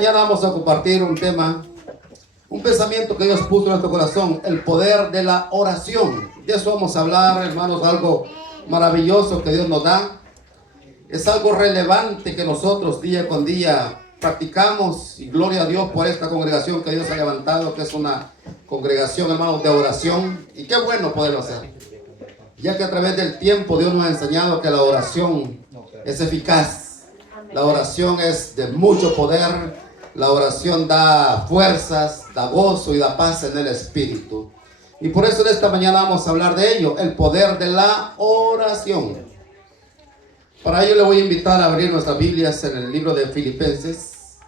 mañana vamos a compartir un tema, un pensamiento que Dios puso en nuestro corazón, el poder de la oración. De eso vamos a hablar, hermanos, algo maravilloso que Dios nos da. Es algo relevante que nosotros día con día practicamos, y gloria a Dios por esta congregación que Dios ha levantado, que es una congregación, hermanos, de oración. Y qué bueno poderlo hacer, ya que a través del tiempo Dios nos ha enseñado que la oración es eficaz. La oración es de mucho poder. La oración da fuerzas, da gozo y da paz en el espíritu. Y por eso en esta mañana vamos a hablar de ello, el poder de la oración. Para ello le voy a invitar a abrir nuestras Biblias en el libro de Filipenses.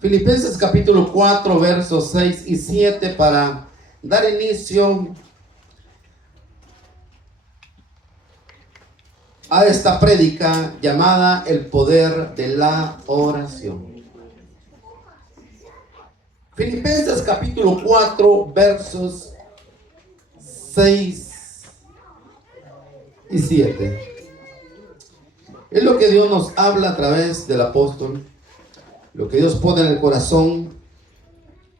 Filipenses capítulo 4, versos 6 y 7 para dar inicio a esta prédica llamada el poder de la oración. Filipenses capítulo 4, versos 6 y 7. Es lo que Dios nos habla a través del apóstol, lo que Dios pone en el corazón.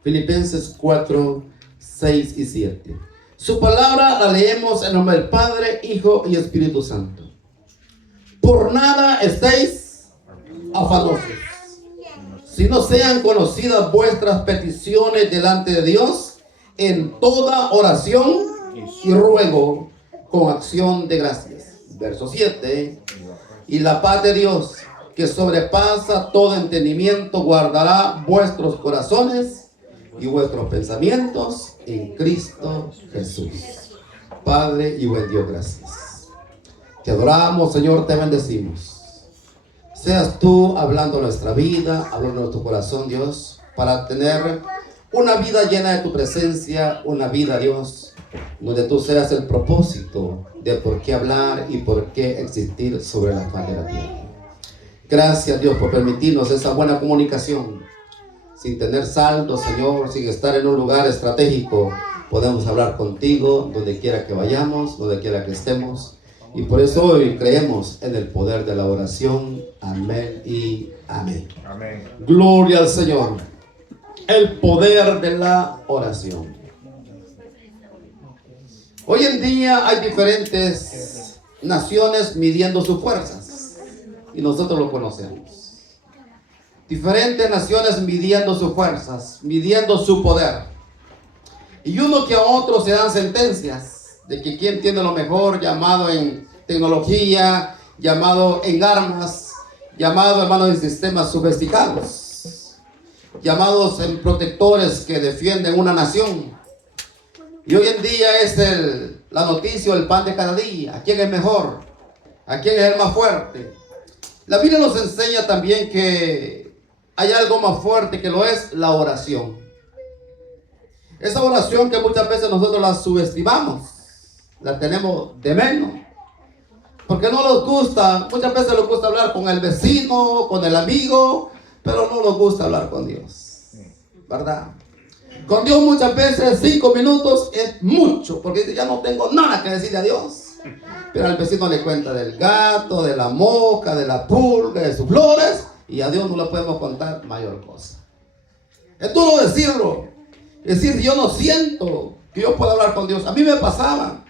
Filipenses 4, 6 y 7. Su palabra la leemos en nombre del Padre, Hijo y Espíritu Santo. Por nada estéis afanosos, si no sean conocidas vuestras peticiones delante de Dios en toda oración y ruego con acción de gracias. Verso 7. Y la paz de Dios, que sobrepasa todo entendimiento, guardará vuestros corazones y vuestros pensamientos en Cristo Jesús. Padre y buen Dios, gracias. Te adoramos, Señor, te bendecimos. Seas tú hablando nuestra vida, hablando nuestro corazón, Dios, para tener una vida llena de tu presencia, una vida, Dios, donde tú seas el propósito de por qué hablar y por qué existir sobre la faz de la tierra. Gracias, Dios, por permitirnos esa buena comunicación. Sin tener saldo, Señor, sin estar en un lugar estratégico, podemos hablar contigo donde quiera que vayamos, donde quiera que estemos. Y por eso hoy creemos en el poder de la oración. Amén y amén. Amén. Gloria al Señor. El poder de la oración. Hoy en día hay diferentes naciones midiendo sus fuerzas. Y nosotros lo conocemos. Diferentes naciones midiendo sus fuerzas, midiendo su poder. Y uno que a otro se dan sentencias de que quién tiene lo mejor, llamado en tecnología, llamado en armas, llamado, hermanos, en sistemas sofisticados, llamados en protectores que defienden una nación. Y hoy en día es la noticia, el pan de cada día. ¿A quién es mejor? ¿A quién es el más fuerte? La Biblia nos enseña también que hay algo más fuerte que lo es la oración. Esa oración que muchas veces nosotros la subestimamos, la tenemos de menos, porque no nos gusta, muchas veces nos gusta hablar con el vecino, con el amigo, pero no nos gusta hablar con Dios, ¿verdad? Con Dios muchas veces 5 minutos es mucho, porque ya no tengo nada que decirle a Dios. Pero al vecino le cuenta del gato, de la mosca, de la pulga, de sus flores, y a Dios no le podemos contar mayor cosa. Es duro decirlo, decir yo no siento que yo pueda hablar con Dios. A mí me pasaba,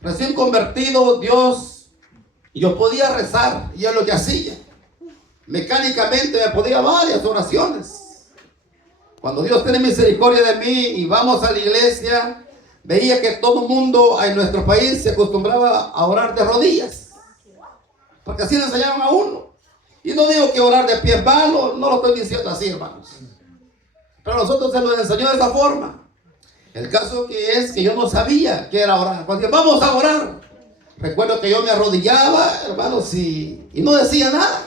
recién convertido, Dios, yo podía rezar, y es lo que hacía. Mecánicamente me podía varias oraciones. Cuando Dios tiene misericordia de mí y vamos a la iglesia, veía que todo el mundo en nuestro país se acostumbraba a orar de rodillas, porque así le enseñaron a uno. Y no digo que orar de pie es malo, no lo estoy diciendo así, hermanos, pero a nosotros se nos enseñó de esa forma. El caso que es que yo no sabía qué era orar. Cuando vamos a orar, recuerdo que yo me arrodillaba, hermanos, y no decía nada,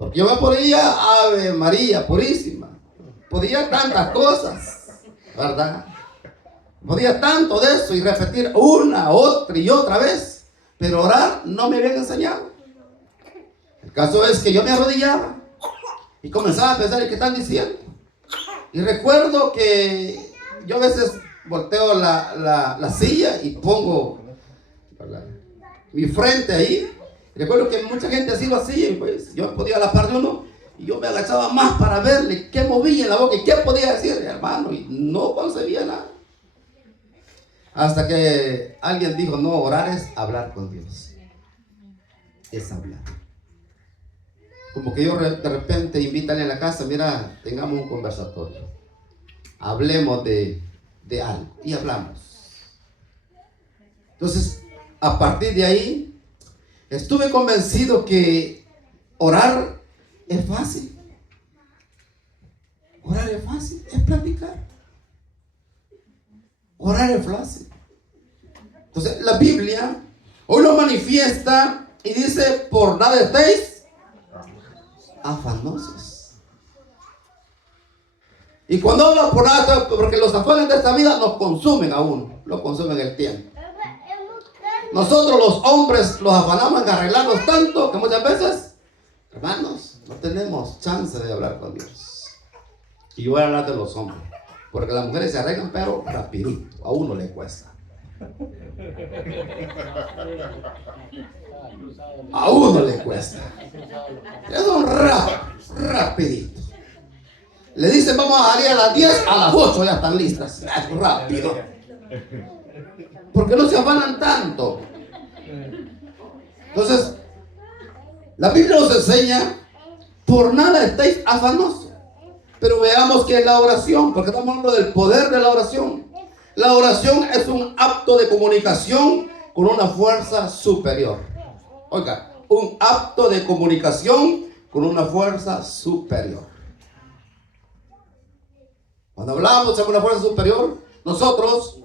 porque yo me ponía Ave María Purísima. Podía tantas cosas, ¿verdad? Podía tanto de eso y repetir una, otra y otra vez, pero orar no me habían enseñado. El caso es que yo me arrodillaba y comenzaba a pensar, ¿qué están diciendo? Y recuerdo que yo a veces volteo la silla y pongo, ¿verdad?, mi frente ahí. Recuerdo que mucha gente así lo hacía, y pues yo podía a la par de uno Y yo me agachaba más para verle qué movía en la boca y qué podía decir, hermano, y no concebía nada. Hasta que alguien dijo, no, orar es hablar con Dios. Es hablar. Como que yo de repente invitan a la casa, mira, tengamos un conversatorio. Hablemos de algo. Y hablamos. Entonces, a partir de ahí, estuve convencido que orar es fácil. Orar es fácil, es platicar. Orar es fácil. Entonces, la Biblia hoy lo manifiesta y dice, por nada estéis afanosos. Y cuando habla por nada, porque los afanes de esta vida nos consumen aún, lo consumen el tiempo. Nosotros los hombres los afanamos en arreglarnos tanto que muchas veces, hermanos, no tenemos chance de hablar con Dios. Y yo voy a hablar de los hombres, porque las mujeres se arreglan pero rapidito, a uno le cuesta. A uno le cuesta. Es un rapidito. Le dicen vamos a salir a las 10, a las 8 ya están listas. Es rápido. Porque no se afanan tanto. Entonces, la Biblia nos enseña, por nada estáis afanosos. Pero veamos qué es la oración, porque estamos hablando del poder de la oración. La oración es un acto de comunicación con una fuerza superior. Oiga, un acto de comunicación con una fuerza superior. Cuando hablamos de una fuerza superior, nosotros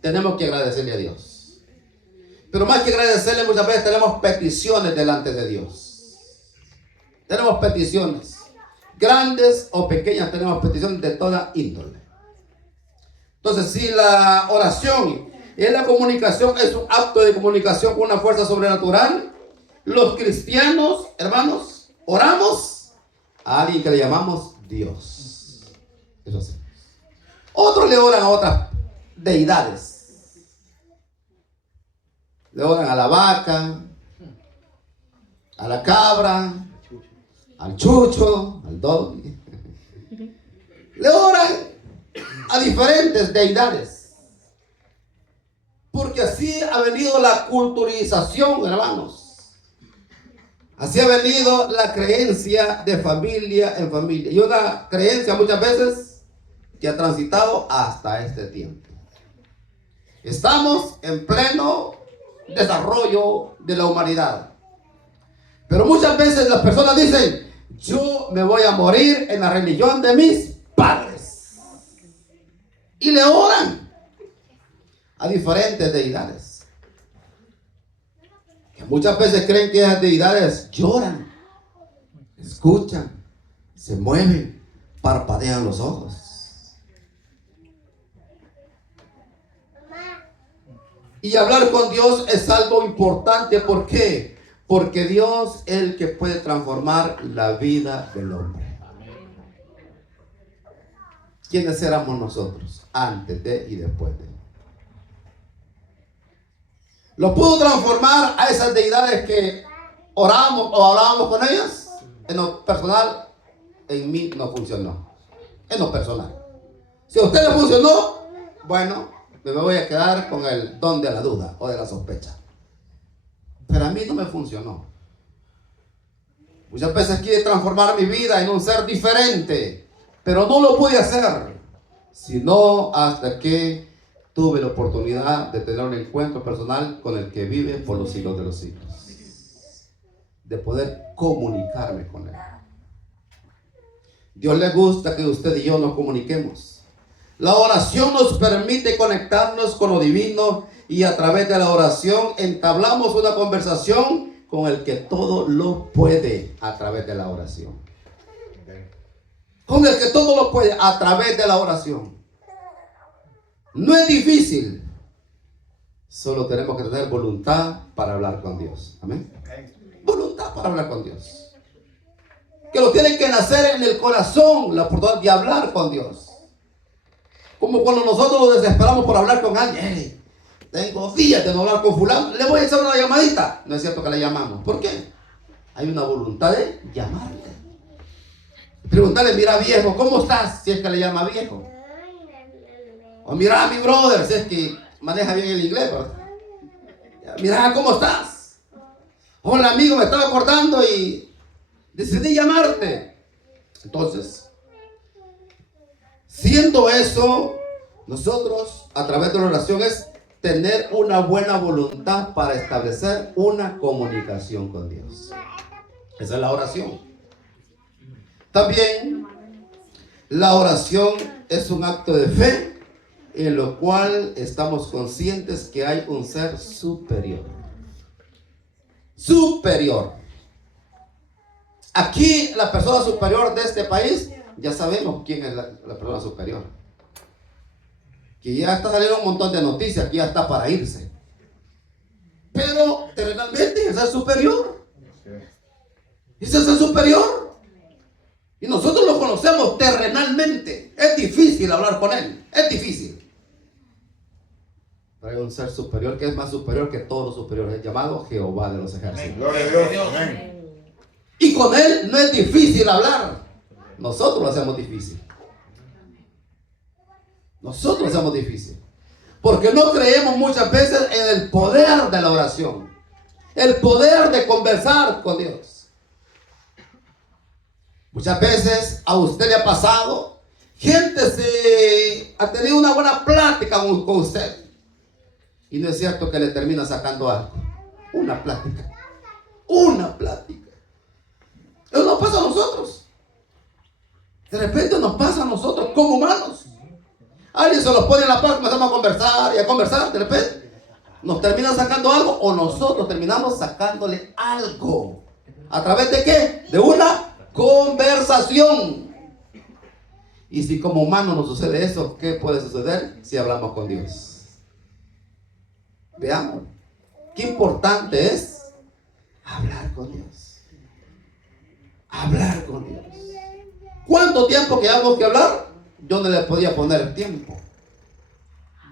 tenemos que agradecerle a Dios. Pero más que agradecerle, muchas veces tenemos peticiones delante de Dios. Tenemos peticiones. Grandes o pequeñas, tenemos peticiones de toda índole. Entonces, si la oración y la comunicación es un acto de comunicación con una fuerza sobrenatural, los cristianos, hermanos, oramos a alguien que le llamamos Dios. Eso sí. Otros le oran a otras deidades. Le oran a la vaca, a la cabra, al chucho, al doggy. Le oran a diferentes deidades. Porque así ha venido la culturización, hermanos. Así ha venido la creencia de familia en familia. Y una creencia muchas veces que ha transitado hasta este tiempo. Estamos en pleno desarrollo de la humanidad. Pero muchas veces las personas dicen, yo me voy a morir en la religión de mis padres. Y le oran a diferentes deidades. Que muchas veces creen que esas deidades lloran, escuchan, se mueven, parpadean los ojos. Y hablar con Dios es algo importante. ¿Por qué? Porque Dios es el que puede transformar la vida del hombre. ¿Quiénes éramos nosotros? Antes de y después de. ¿Lo pudo transformar a esas deidades que oramos o hablábamos con ellas? En lo personal, en mí no funcionó. En lo personal. Si a usted le funcionó, bueno, me voy a quedar con el don de la duda o de la sospecha. Pero a mí no me funcionó. Muchas veces quiere transformar mi vida en un ser diferente, pero no lo pude hacer, sino hasta que tuve la oportunidad de tener un encuentro personal con el que vive por los siglos de los siglos. De poder comunicarme con Él. Dios le gusta que usted y yo nos comuniquemos. La oración nos permite conectarnos con lo divino y a través de la oración entablamos una conversación con el que todo lo puede a través de la oración. Con el que todo lo puede a través de la oración. No es difícil. Solo tenemos que tener voluntad para hablar con Dios. Amén. Voluntad para hablar con Dios. Que lo tiene que nacer en el corazón la oportunidad de hablar con Dios. Como cuando nosotros nos desesperamos por hablar con alguien. Hey, tengo días de no hablar con fulano. Le voy a hacer una llamadita. No es cierto que le llamamos. ¿Por qué? Hay una voluntad de llamarle. Preguntarle, mira viejo, ¿cómo estás? Si es que le llama viejo. O mira mi brother, si es que maneja bien el inglés, ¿verdad? Mira, ¿cómo estás? Hola amigo, me estaba acordando y decidí llamarte. Entonces, siendo eso, nosotros a través de la oración es tener una buena voluntad para establecer una comunicación con Dios. Esa es la oración. También la oración es un acto de fe en lo cual estamos conscientes que hay un ser superior. Superior. Aquí la persona superior de este país, ya sabemos quién es la persona superior. Que ya está saliendo un montón de noticias, que ya está para irse. Pero terrenalmente es el superior. Ese es el superior. Y nosotros lo conocemos terrenalmente. Es difícil hablar con él. Es difícil. Pero hay un ser superior que es más superior que todos los superiores, llamado Jehová de los ejércitos. Gloria a Dios. Amén. Y con él no es difícil hablar. Nosotros lo hacemos difícil. Nosotros lo hacemos difícil. Porque no creemos muchas veces en el poder de la oración. El poder de conversar con Dios. Muchas veces a usted le ha pasado, gente ha tenido una buena plática con usted. Y no es cierto que le termina sacando algo. Una plática. Una plática. Eso nos pasa a nosotros. De repente nos pasa a nosotros como humanos. Alguien se los pone en la parte, comenzamos a conversar y a conversar. De repente nos terminan sacando algo o nosotros terminamos sacándole algo. ¿A través de qué? De una conversación. Y si como humanos nos sucede eso, ¿qué puede suceder si hablamos con Dios? Veamos, qué importante es hablar con Dios. Hablar con Dios. ¿Cuánto tiempo quedamos que hablar? Yo no le podía poner tiempo.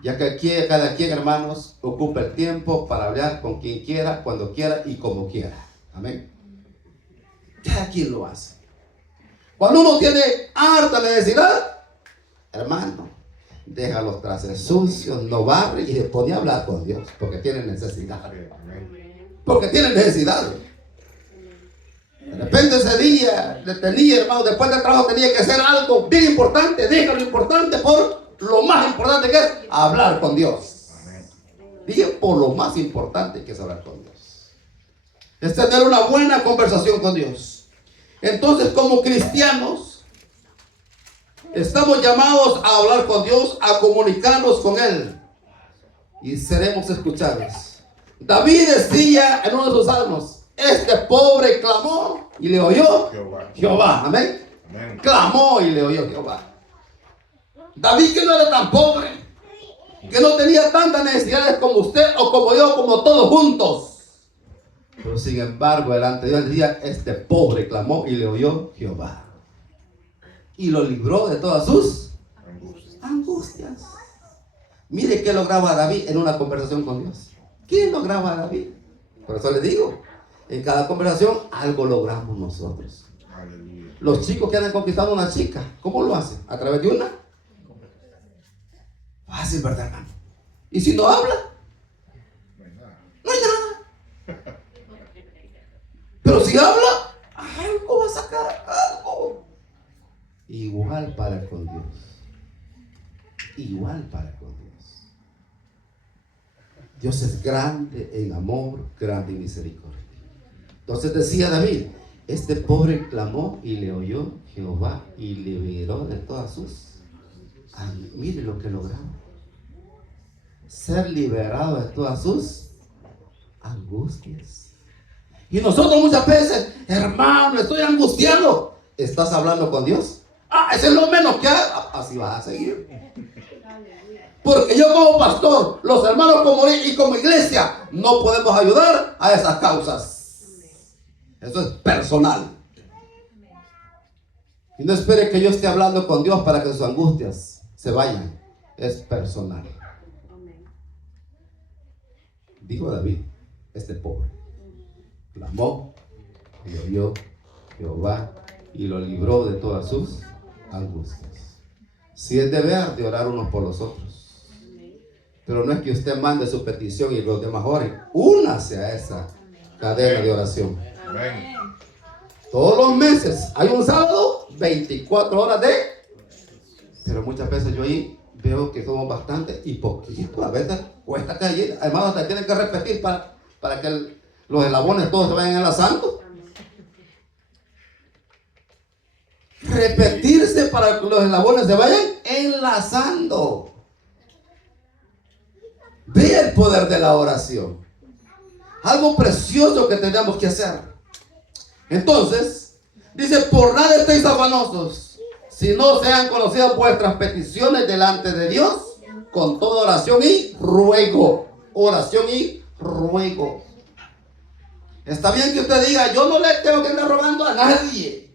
Ya que aquí cada quien, hermanos, ocupa el tiempo para hablar con quien quiera, cuando quiera y como quiera. Amén. Cada quien lo hace. Cuando uno tiene harta necesidad, hermano, deja los trastes sucios, no barre y se pone a hablar con Dios, porque tiene necesidad. Porque tiene necesidad. De repente ese día le tenía, hermano, después del trabajo tenía que hacer algo bien importante. Deja lo importante por lo más importante que es hablar con Dios. Dije por lo más importante que es hablar con Dios. Es tener una buena conversación con Dios. Entonces, como cristianos, estamos llamados a hablar con Dios, a comunicarnos con Él. Y seremos escuchados. David decía en uno de sus salmos: este pobre clamó y le oyó Jehová. Amén. Amén. Clamó y le oyó Jehová. David, que no era tan pobre, que no tenía tantas necesidades como usted o como yo, como todos juntos. Pero sin embargo, delante de Dios decía: este pobre clamó y le oyó Jehová. Y lo libró de todas sus angustias. Mire qué lograba David en una conversación con Dios. ¿Qué lograba David? Por eso le digo, en cada conversación algo logramos nosotros. Los chicos que andan conquistando a una chica, ¿cómo lo hacen? ¿A través de una? Fácil, ¿verdad, hermano? ¿Y si no habla? No hay nada. Pero si habla, algo va a sacar, algo. Igual para con Dios. Igual para con Dios. Dios es grande en amor, grande en misericordia. Entonces decía David: este pobre clamó y le oyó Jehová y le liberó de todas sus. Mire lo que logramos. Ser liberado de todas sus angustias. Y nosotros muchas veces, hermano, estoy angustiado. ¿Estás hablando con Dios? Ese es lo menos que hay. Así vas a seguir. Porque yo como pastor, los hermanos y como iglesia, no podemos ayudar a esas causas. Eso es personal. Y no espere que yo esté hablando con Dios para que sus angustias se vayan. Es personal. Dijo David: este pobre clamó y oyó Jehová y lo libró de todas sus angustias. Si es deber de orar unos por los otros, pero no es que usted mande su petición y los demás oren. Únase a esa cadena de oración. Todos los meses hay un sábado, 24 horas de... Pero muchas veces yo ahí veo que somos bastante y poquito. A veces cuesta caer. Hermanos, te tienen que repetir para que los eslabones todos se vayan enlazando. Repetirse para que los eslabones se vayan enlazando. Ve el poder de la oración. Algo precioso que tenemos que hacer. Entonces, dice, por nada estéis afanosos, si no sean conocidas vuestras peticiones delante de Dios, con toda oración y ruego. Oración y ruego. Está bien que usted diga, yo no le tengo que andar rogando a nadie.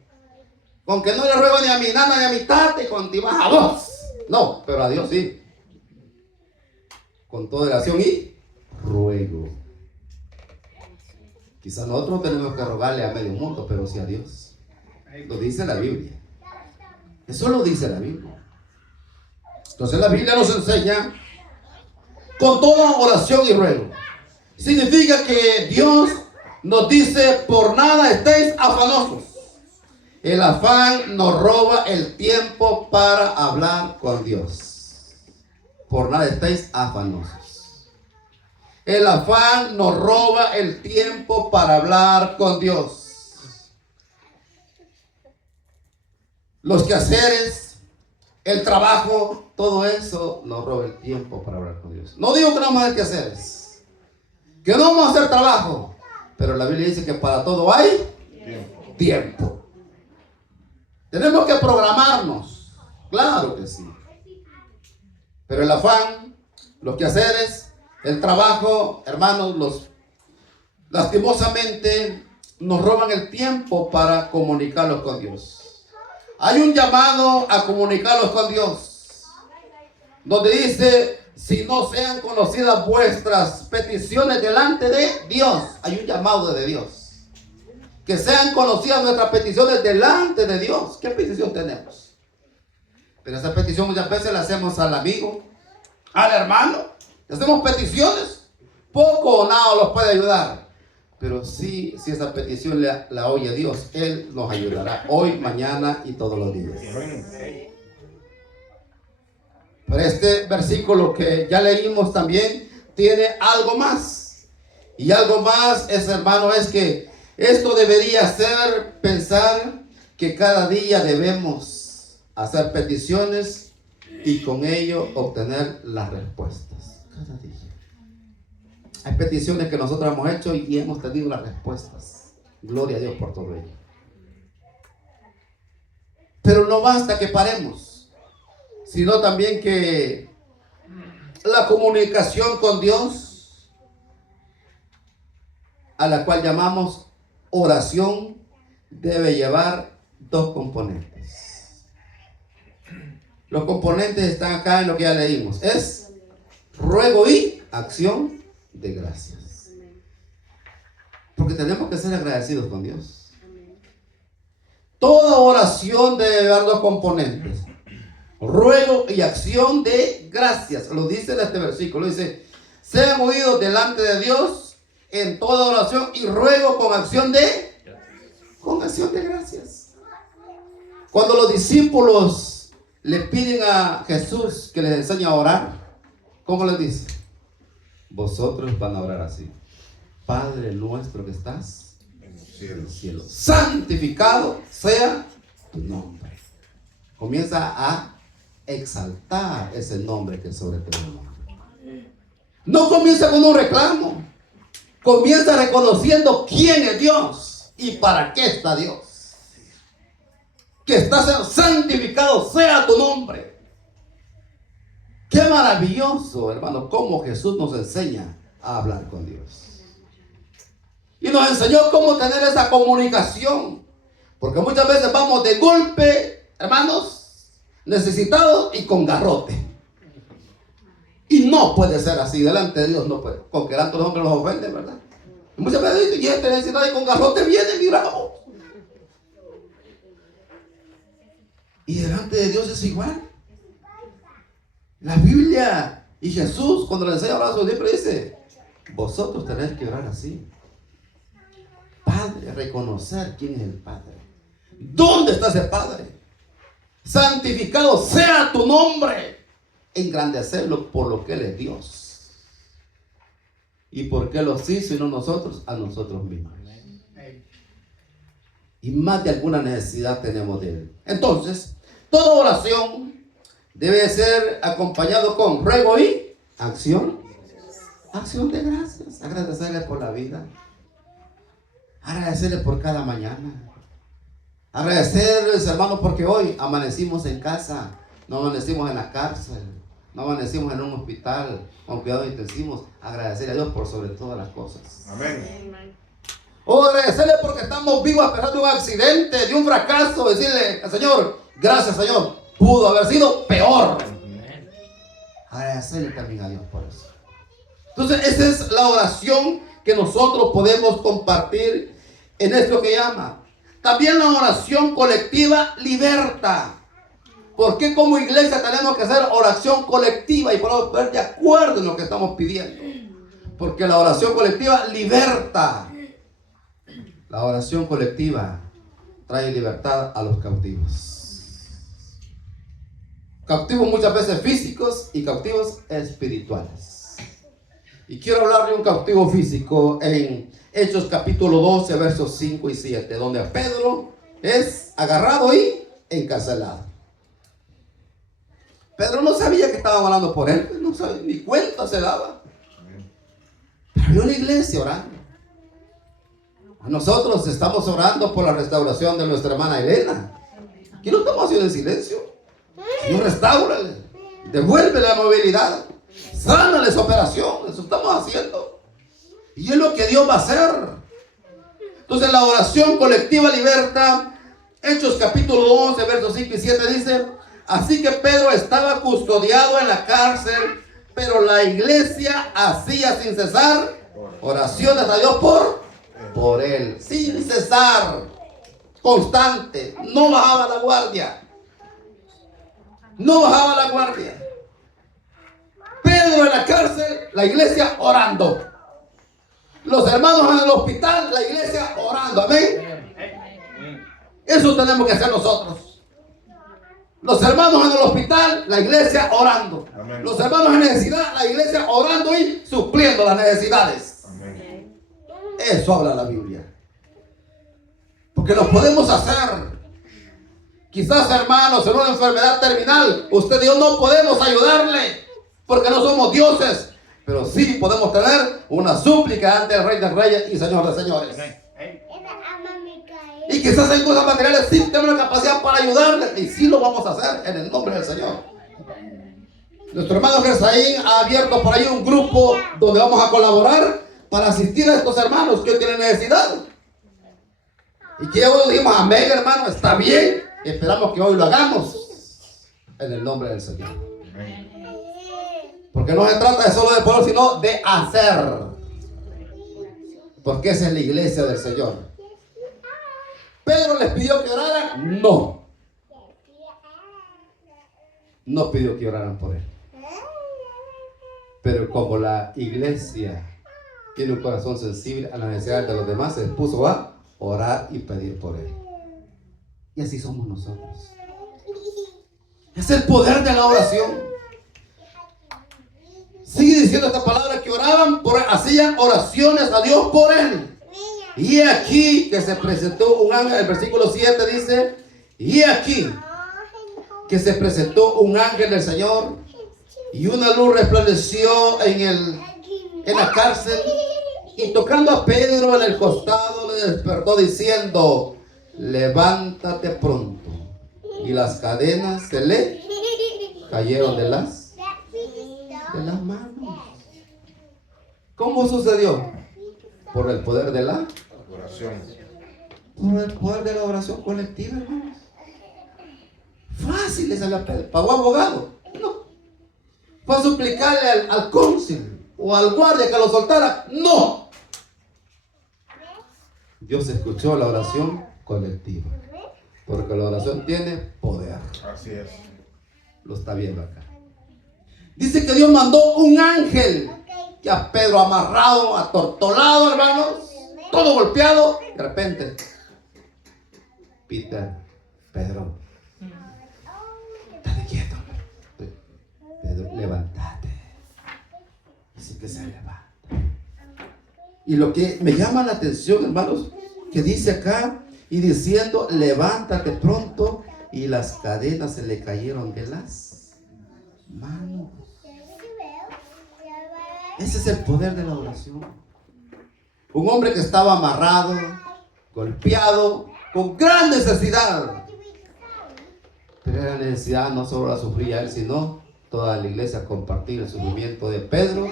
Con que no le ruego ni a mi nana ni a mi tata y con ti baja voz. No, pero a Dios sí. Con toda oración y ruego. Quizás nosotros tenemos que rogarle a medio mundo, pero sí a Dios. Lo dice la Biblia. Eso lo dice la Biblia. Entonces la Biblia nos enseña con toda oración y ruego. Significa que Dios nos dice, por nada estéis afanosos. El afán nos roba el tiempo para hablar con Dios. Por nada estéis afanosos. El afán nos roba el tiempo para hablar con Dios. Los quehaceres, el trabajo, todo eso nos roba el tiempo para hablar con Dios. No digo que no vamos a hacer quehaceres, que no vamos a hacer trabajo, pero la Biblia dice que para todo hay tiempo. Tenemos que programarnos, claro que sí. Pero el afán, los quehaceres, el trabajo, hermanos, lastimosamente nos roban el tiempo para comunicarlos con Dios. Hay un llamado a comunicarlos con Dios, donde dice, si no sean conocidas vuestras peticiones delante de Dios. Hay un llamado de Dios. Que sean conocidas nuestras peticiones delante de Dios. ¿Qué petición tenemos? Pero esa petición muchas veces la hacemos al amigo, al hermano. Le hacemos peticiones. Poco o nada los puede ayudar. Pero sí, si esa petición la oye Dios, Él nos ayudará hoy, mañana y todos los días. Pero este versículo que ya leímos también tiene algo más. Y algo más, hermano, es que esto debería hacer pensar que cada día debemos hacer peticiones y con ello obtener las respuestas. Cada día. Hay peticiones que nosotros hemos hecho y hemos tenido las respuestas. Gloria a Dios por todo ello. Pero no basta que paremos, sino también que la comunicación con Dios, a la cual llamamos oración, debe llevar dos componentes. Los componentes están acá en lo que ya leímos. Es ruego y acción de gracias. Porque tenemos que ser agradecidos con Dios. Toda oración debe llevar dos componentes. Ruego y acción de gracias. Lo dice en este versículo. Dice, sean oídos delante de Dios en toda oración y ruego con acción de gracias. Cuando los discípulos le piden a Jesús que les enseñe a orar, ¿cómo les dice? Vosotros van a orar así: Padre nuestro que estás en el cielo, santificado sea tu nombre. Comienza a exaltar ese nombre que es sobre todo nombre. No comienza con un reclamo. Comienza reconociendo quién es Dios y para qué está Dios. Que está santificado sea tu nombre. Qué maravilloso, hermano, cómo Jesús nos enseña a hablar con Dios. Y nos enseñó cómo tener esa comunicación. Porque muchas veces vamos de golpe, hermanos, necesitados y con garrote. Y no puede ser así, delante de Dios no puede. Porque delante de los hombres los ofenden, ¿verdad? Y muchas veces dicen, y este necesitado y con garrote viene, mira. Y delante de Dios es igual. La Biblia y Jesús, cuando le enseña a orar, siempre dice: vosotros tenéis que orar así. Padre, reconocer quién es el Padre. ¿Dónde está ese Padre? Santificado sea tu nombre. Engrandecerlo por lo que Él es Dios. ¿Y por qué los hizo y no nosotros? A nosotros mismos. Y más de alguna necesidad tenemos de Él. Entonces, toda oración debe ser acompañado con ruego y acción. Acción de gracias. Agradecerle por la vida. Agradecerle por cada mañana. Agradecerles, hermanos, porque hoy amanecimos en casa. No amanecimos en la cárcel. No amanecimos en un hospital con cuidados intensivos. Agradecerle a Dios por sobre todas las cosas. Amén. O agradecerle porque estamos vivos a pesar de un accidente, de un fracaso. Decirle al Señor: gracias, Señor. Pudo haber sido peor. Agradecerle también a Dios por eso. Entonces, esa es la oración que nosotros podemos compartir en esto que llama. También la oración colectiva liberta. ¿Por qué como iglesia tenemos que hacer oración colectiva y podemos poner de acuerdo en lo que estamos pidiendo? Porque la oración colectiva liberta. La oración colectiva trae libertad a los cautivos. Cautivos muchas veces físicos y cautivos espirituales. Y quiero hablar de un cautivo físico en Hechos capítulo 12, versos 5 y 7, donde Pedro es agarrado y encarcelado. Pedro no sabía que estaban orando por él, no sabía, ni cuenta se daba. Pero vio la iglesia orando. Nosotros estamos orando por la restauración de nuestra hermana Elena. Aquí no estamos haciendo en silencio. Señor, restáurale, devuelve la movilidad, sánale su operación. Eso estamos haciendo. Y es lo que Dios va a hacer. Entonces la oración colectiva liberta. Hechos capítulo 11, versos 5 y 7 dice: así que Pedro estaba custodiado en la cárcel, pero la iglesia hacía sin cesar oraciones a Dios por él. Sin cesar, constante, no bajaba la guardia. No bajaba la guardia. Pedro en la cárcel, la iglesia orando. Los hermanos en el hospital, la iglesia orando. Amén. Eso tenemos que hacer nosotros. Los hermanos en el hospital, la iglesia orando. Amén. Los hermanos en necesidad, la iglesia orando y supliendo las necesidades. Amén. Eso habla la Biblia. Porque lo podemos hacer. Quizás, hermanos, en una enfermedad terminal, usted y yo no podemos ayudarle porque no somos dioses. Pero sí podemos tener una súplica ante el Rey de Reyes y Señor de Señores. Y quizás en cosas materiales sí tenemos la capacidad para ayudarle. Y sí lo vamos a hacer en el nombre del Señor. Nuestro hermano Gersaín ha abierto por ahí un grupo donde vamos a colaborar para asistir a estos hermanos que hoy tienen necesidad. Y que hoy dijimos: amén, hermano, está bien. Y esperamos que hoy lo hagamos en el nombre del Señor. Porque no se trata de solo de poder, sino de hacer. Porque esa es la iglesia del Señor. ¿Pedro les pidió que oraran? No. No pidió que oraran por él. Pero como la iglesia tiene un corazón sensible a las necesidades de los demás, se puso a orar y pedir por él. Y así somos nosotros. Es el poder de la oración. Sigue diciendo esta palabra que oraban por él, hacían oraciones a Dios por él. Y aquí que se presentó un ángel, el versículo 7 dice: y aquí que se presentó un ángel del Señor y una luz resplandeció en la cárcel, y tocando a Pedro en el costado le despertó diciendo: levántate pronto. Y las cadenas se le cayeron de las manos. ¿Cómo sucedió? Por el poder de la oración. Por el poder de la oración colectiva, hermanos. Fácil es la Pedro. ¿Pagó abogado? No. ¿Fue a suplicarle al cónsul o al guardia que lo soltara? No. Dios escuchó la oración colectiva. Porque la oración tiene poder. Así es. Lo está viendo acá. Dice que Dios mandó un ángel que a Pedro amarrado, atortolado, hermanos, todo golpeado. De repente, Pedro, estate quieto. Pedro, levántate. Así que se levanta. Y lo que me llama la atención, hermanos, que dice acá, y diciendo, levántate pronto, y las cadenas se le cayeron de las manos. Ese es el poder de la oración. Un hombre que estaba amarrado, golpeado, con gran necesidad. Pero la necesidad no solo la sufría él, sino toda la iglesia compartir el sufrimiento de Pedro.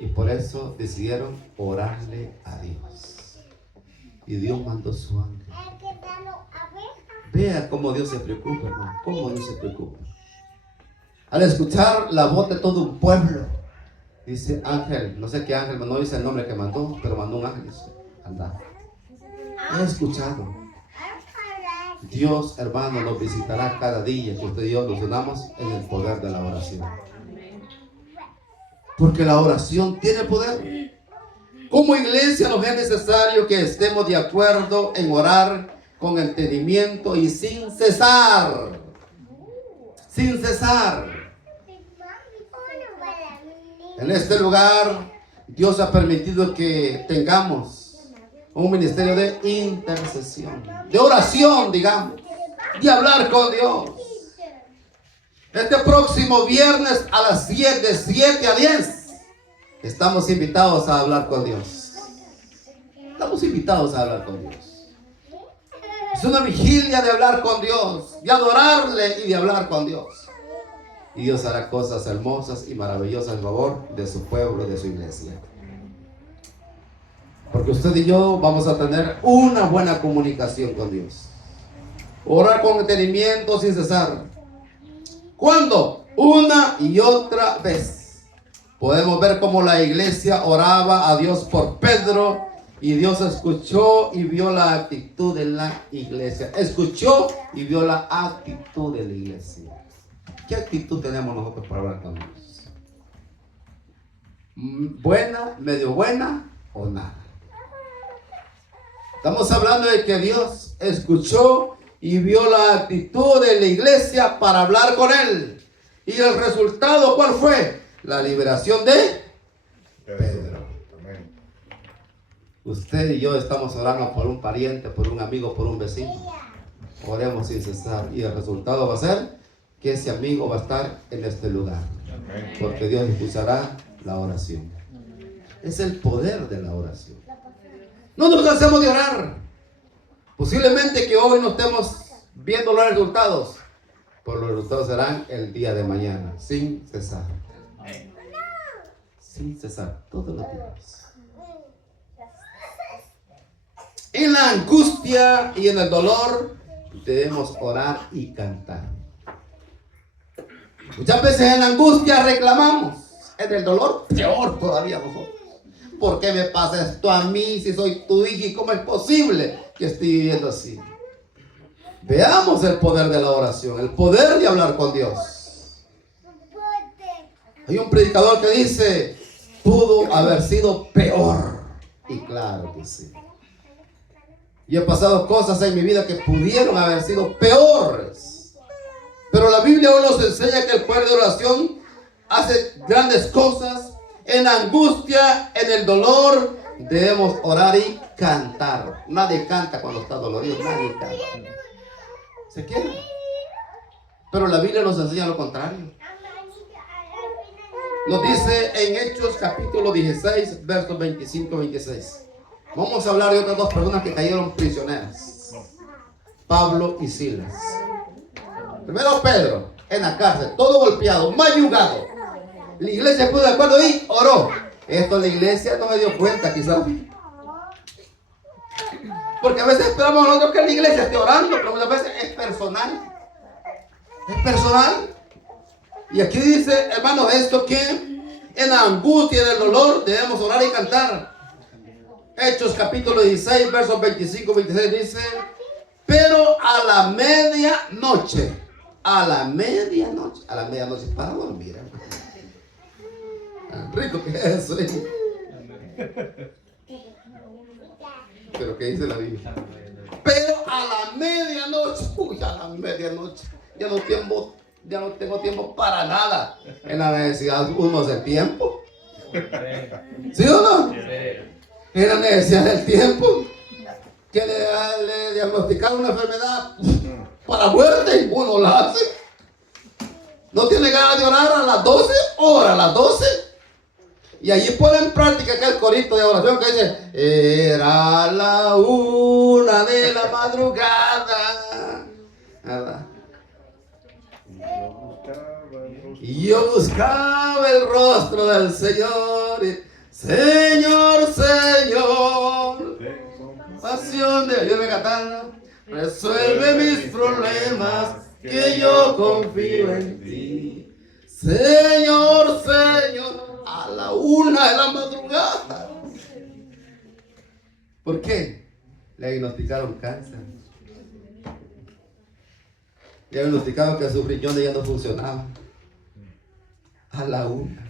Y por eso decidieron orarle a Dios. Y Dios mandó su ángel. Vea cómo Dios se preocupa, hermano. Cómo Dios se preocupa. Al escuchar la voz de todo un pueblo, dice ángel, no sé qué ángel, no dice el nombre que mandó, pero mandó un ángel. Dice, anda. He escuchado. Dios, hermano, nos visitará cada día que usted y yo nos unamos en el poder de la oración. Porque la oración tiene poder. Como iglesia nos es necesario que estemos de acuerdo en orar con entendimiento y sin cesar. Sin cesar. En este lugar, Dios ha permitido que tengamos un ministerio de intercesión, de oración, digamos, de hablar con Dios. Este próximo viernes a las 7, de 7 a 10, estamos invitados a hablar con Dios. Estamos invitados a hablar con Dios. Es una vigilia de hablar con Dios, de adorarle y de hablar con Dios. Y Dios hará cosas hermosas y maravillosas en favor de su pueblo, de su iglesia. Porque usted y yo vamos a tener una buena comunicación con Dios. Orar con entendimiento sin cesar. ¿Cuándo? Una y otra vez. Podemos ver cómo la iglesia oraba a Dios por Pedro. Y Dios escuchó y vio la actitud de la iglesia. Escuchó y vio la actitud de la iglesia. ¿Qué actitud tenemos nosotros para hablar con Dios? ¿Buena, medio buena o nada? Estamos hablando de que Dios escuchó y vio la actitud de la iglesia para hablar con él. ¿Y el resultado cuál fue? La liberación de Pedro. Usted y yo estamos orando por un pariente, por un amigo, por un vecino. Oremos sin cesar. Y el resultado va a ser que ese amigo va a estar en este lugar. Porque Dios escuchará la oración. Es el poder de la oración. No nos cansemos de orar. Posiblemente que hoy no estemos viendo los resultados, pero los resultados serán el día de mañana, sin cesar. Sin cesar, todos los días. En la angustia y en el dolor debemos orar y cantar. Muchas veces en la angustia reclamamos, en el dolor peor todavía nosotros. ¿Por qué me pasa esto a mí si soy tu hija? ¿Y cómo es posible que esté viviendo así? Veamos el poder de la oración, el poder de hablar con Dios. Hay un predicador que dice, pudo haber sido peor. Y claro que sí. Y he pasado cosas en mi vida que pudieron haber sido peores. Pero la Biblia hoy nos enseña que el poder de oración hace grandes cosas. En la angustia, en el dolor, debemos orar y cantar. Nadie canta cuando está dolorido, nadie canta. ¿Se quiere? Pero la Biblia nos enseña lo contrario. Nos dice en Hechos capítulo 16, versos 25-26. Vamos a hablar de otras dos personas que cayeron prisioneras. Pablo y Silas. Primero Pedro, en la cárcel, todo golpeado, mayugado. La iglesia puso de acuerdo y oró. Esto la iglesia no me dio cuenta quizás. Porque a veces esperamos nosotros que la iglesia esté orando, pero muchas veces es personal. Es personal. Y aquí dice, hermanos, esto que en la angustia y en el dolor debemos orar y cantar. Hechos capítulo 16, versos 25-26 dice, Pero a la medianoche, para dormir, hermano. Tan rico que es eso, Pero ¿qué dice la Biblia? Pero a la medianoche, ya no tengo tiempo para nada. En la necesidad uno es el tiempo. ¿Sí o no? En la necesidad del tiempo. Que le diagnosticaron una enfermedad para muerte, uno la hace. No tiene ganas de orar a las 12, ora a las 12. Y allí pone en práctica aquel corito de oración que dice: era la 1 de la madrugada, ¿verdad? Y yo buscaba el rostro del Señor. Señor, Señor, pasión de Dios me cantaba, resuelve mis problemas, que yo confío en ti. Señor, Señor, a la 1 de la madrugada. ¿Por qué? Le diagnosticaron cáncer. Le diagnosticaron que sus riñones ya no funcionaban. A la 1.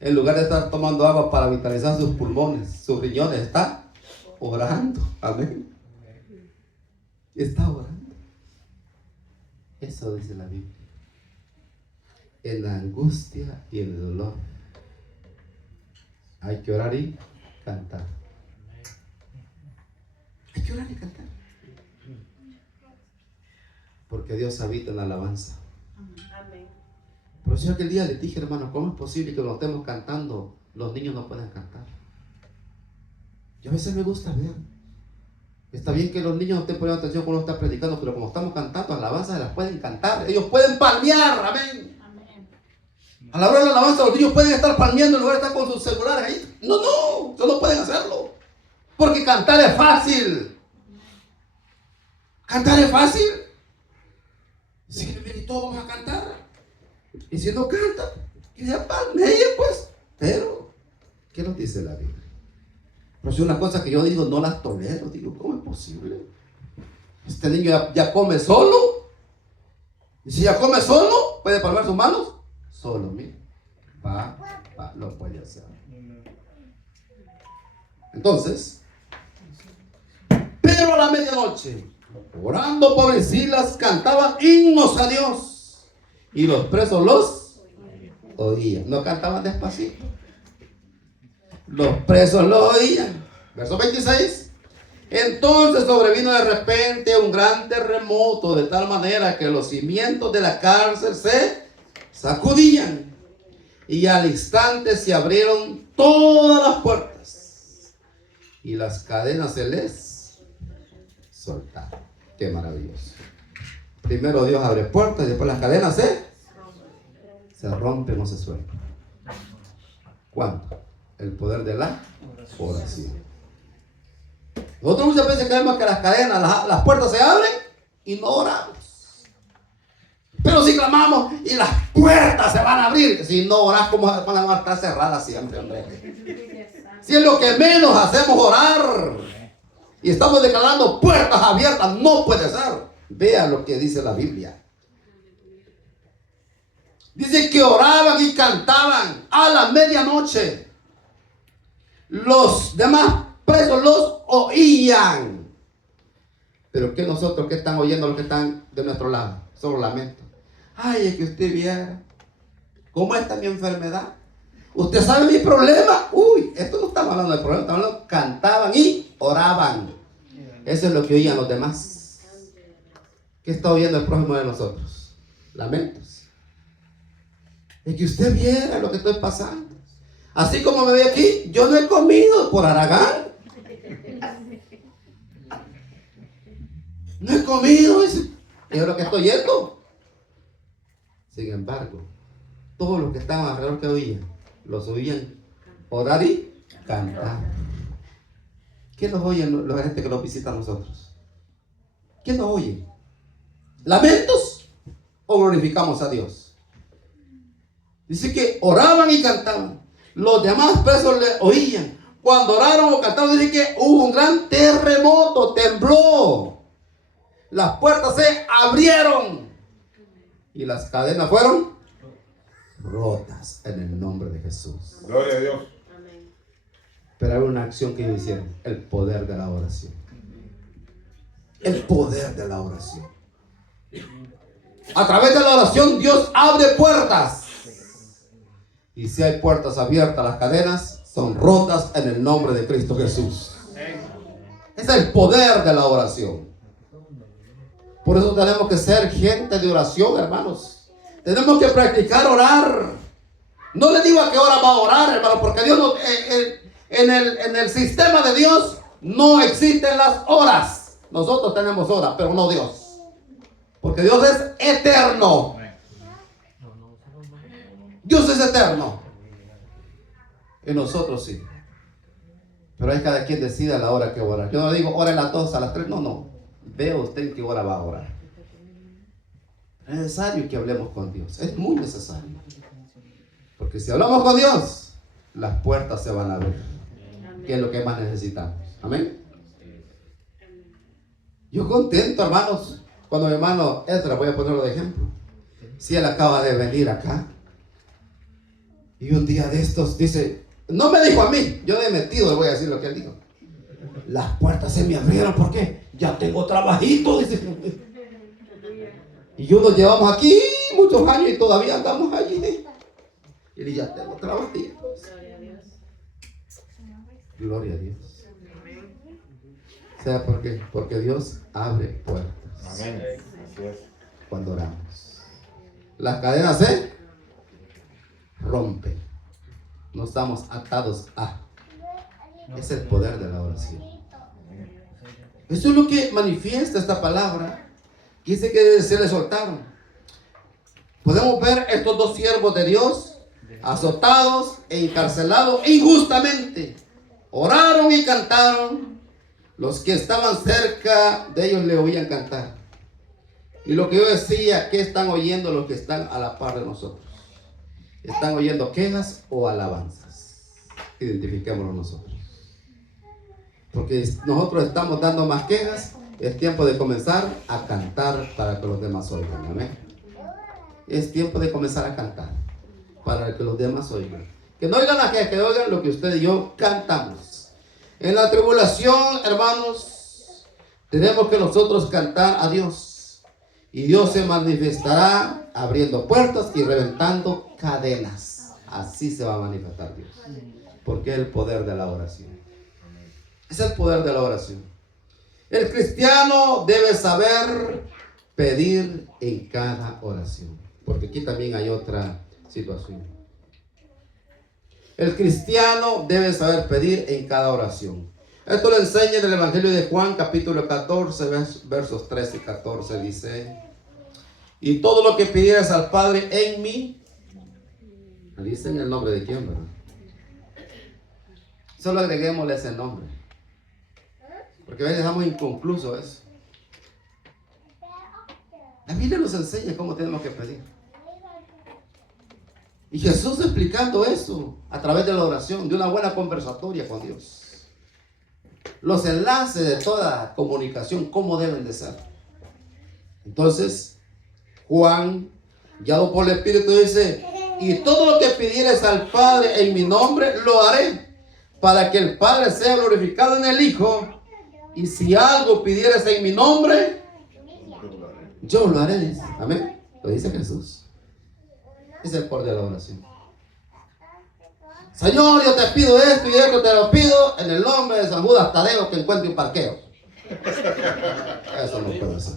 En lugar de estar tomando agua para vitalizar sus pulmones, sus riñones, está orando. Amén. Está orando. Eso dice la Biblia. En la angustia y en el dolor hay que orar y cantar. Hay que orar y cantar. Porque Dios habita en la alabanza. Amén. Por eso aquel día les dije, hermano, ¿cómo es posible que cuando estemos cantando los niños no puedan cantar? Yo a veces me gusta ver. Está bien que los niños no estén poniendo atención cuando uno está predicando, pero como estamos cantando alabanzas, se las pueden cantar. Ellos pueden palmear, amén. A la hora de la alabanza, los niños pueden estar palmeando en lugar de estar con sus celulares ahí. No, solo pueden hacerlo. Porque cantar es fácil. Cantar es fácil. Si quieren y todos vamos a cantar. Y si no canta, que se palmee pues. Pero, ¿qué nos dice la Biblia? Pero si una cosa que yo digo, no las tolero. Digo, ¿cómo es posible? Este niño ya come solo. Y si ya come solo, puede palmar sus manos. Solo, mira. Lo puede hacer. Entonces, pero a la medianoche, orando por Silas, cantaban himnos a Dios. Y los presos los oían. No cantaban despacito. Los presos los oían. Verso 26. Entonces sobrevino de repente un gran terremoto, de tal manera que los cimientos de la cárcel se sacudían, y al instante se abrieron todas las puertas y las cadenas se les soltaron. Qué maravilloso. Primero Dios abre puertas y después las cadenas se rompen o se sueltan. ¿Cuánto? El poder de la oración. Nosotros muchas veces creemos que las cadenas, las puertas se abren y no oramos. Pero si clamamos y las puertas se van a abrir, si no oras, ¿cómo van a estar cerradas siempre, hombre? Si es lo que menos hacemos, orar, y estamos declarando puertas abiertas, no puede ser. Vea lo que dice la Biblia. Dice que oraban y cantaban a la medianoche. Los demás presos los oían. Pero que nosotros, ¿qué están oyendo los que están de nuestro lado? Solo lamento. Ay, es que usted viera cómo está mi enfermedad. Usted sabe mi problema. Uy, esto no estamos hablando de problema, estamos hablando, cantaban y oraban. Eso es lo que oían los demás. ¿Qué está oyendo el prójimo de nosotros? Lamentos. Es que usted viera lo que estoy pasando. Así como me ve aquí, yo no he comido por Aragán. No he comido, es lo que estoy yendo. Sin embargo, todos los que estaban alrededor que oían, los oían orar y cantar. ¿Qué nos oyen la gente que nos visita a nosotros? ¿Qué nos oye? ¿Lamentos o glorificamos a Dios? Dice que oraban y cantaban. Los demás presos le oían. Cuando oraron o cantaron, dice que hubo un gran terremoto, tembló. Las puertas se abrieron y las cadenas fueron rotas en el nombre de Jesús. Gloria a Dios. Pero hay una acción que ellos hicieron: el poder de la oración. El poder de la oración. A través de la oración Dios abre puertas. Y si hay puertas abiertas, las cadenas son rotas en el nombre de Cristo Jesús. Es el poder de la oración. Por eso tenemos que ser gente de oración, hermanos. Tenemos que practicar orar. No le digo a qué hora va a orar, hermano, porque Dios no, en el sistema de Dios no existen las horas. Nosotros tenemos horas, pero no Dios. Porque Dios es eterno. Dios es eterno. Y nosotros sí. Pero hay cada quien decide a la hora que orar. Yo no digo ora a las 2, a las 3. No. Vea usted en qué hora va a orar. Es necesario que hablemos con Dios. Es muy necesario. Porque si hablamos con Dios, las puertas se van a abrir. Que es lo que más necesitamos. Amén. Yo contento, hermanos, cuando mi hermano Ezra, voy a ponerlo de ejemplo. Si él acaba de venir acá. Y un día de estos dice, no me dijo a mí, yo de metido le voy a decir lo que él dijo. Las puertas se me abrieron, ¿por qué? Ya tengo trabajito, dice. Y yo nos llevamos aquí muchos años y todavía andamos allí. Y él ya tengo trabajito. Gloria a Dios. ¿Sabe por qué? Porque Dios abre puertas. Amén. Así es. Cuando oramos. Las cadenas se rompen. No estamos atados a. Es el poder de la oración. Eso es lo que manifiesta esta palabra. Dice que se le soltaron. Podemos ver estos dos siervos de Dios azotados e encarcelados injustamente. Oraron y cantaron. Los que estaban cerca de ellos le oían cantar. Y lo que yo decía, ¿qué están oyendo los que están a la par de nosotros? ¿Están oyendo quejas o alabanzas? Identifiquémoslo nosotros. Porque nosotros estamos dando más quejas. Es tiempo de comenzar a cantar para que los demás oigan. Amén. Es tiempo de comenzar a cantar para que los demás oigan. Que no oigan la queja, que oigan lo que usted y yo cantamos. En la tribulación, hermanos, tenemos que nosotros cantar a Dios. Y Dios se manifestará abriendo puertas y reventando cadenas. Así se va a manifestar Dios. Porque es el poder de la oración. Es el poder de la oración. El cristiano debe saber pedir en cada oración. Porque aquí también hay otra situación. El cristiano debe saber pedir en cada oración. Esto lo enseña en el Evangelio de Juan, capítulo 14, versos 13 y 14. Dice: y todo lo que pidieras al Padre en mí, dice en el nombre de quién, ¿verdad? Solo agreguémosle ese nombre. Porque a veces dejamos inconcluso eso. La Biblia nos enseña cómo tenemos que pedir. Y Jesús explicando eso a través de la oración, de una buena conversatoria con Dios. Los enlaces de toda comunicación, cómo deben de ser. Entonces, Juan, guiado por el Espíritu, dice: y todo lo que pidieres al Padre en mi nombre, lo haré, para que el Padre sea glorificado en el Hijo. Y si algo pidieres en mi nombre, yo lo haré. Amén. Lo dice Jesús. Es el poder de la oración. Señor, yo te pido esto y esto, te lo pido en el nombre de San Judas Tadeo, que encuentre un parqueo. Eso no puede ser.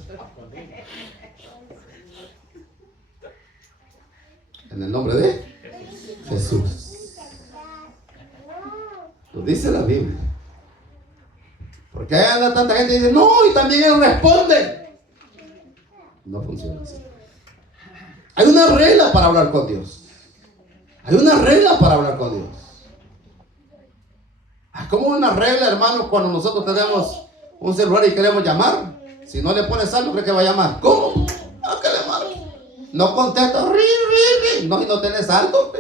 En el nombre de Jesús. Lo dice la Biblia. Porque hay tanta gente que dice, no, y también Él responde. No funciona así. Hay una regla para hablar con Dios. Hay una regla para hablar con Dios. Hay como una regla, hermanos, cuando nosotros tenemos un celular y queremos llamar. Si no le pones algo, ¿cree que va a llamar? ¿Cómo? ¿A qué le marco? No contesta, no, y no tenés algo.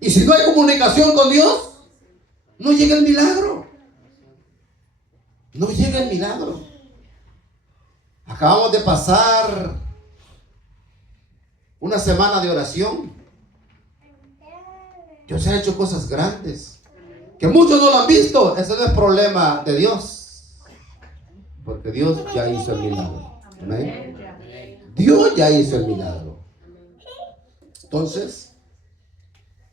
Y si no hay comunicación con Dios, no llega el milagro. recibir el milagro. Acabamos de pasar una semana de oración. Dios ha hecho cosas grandes que muchos no lo han visto. Ese no es problema de Dios, porque Dios ya hizo el milagro. ¿Amén? Dios ya hizo el milagro. Entonces,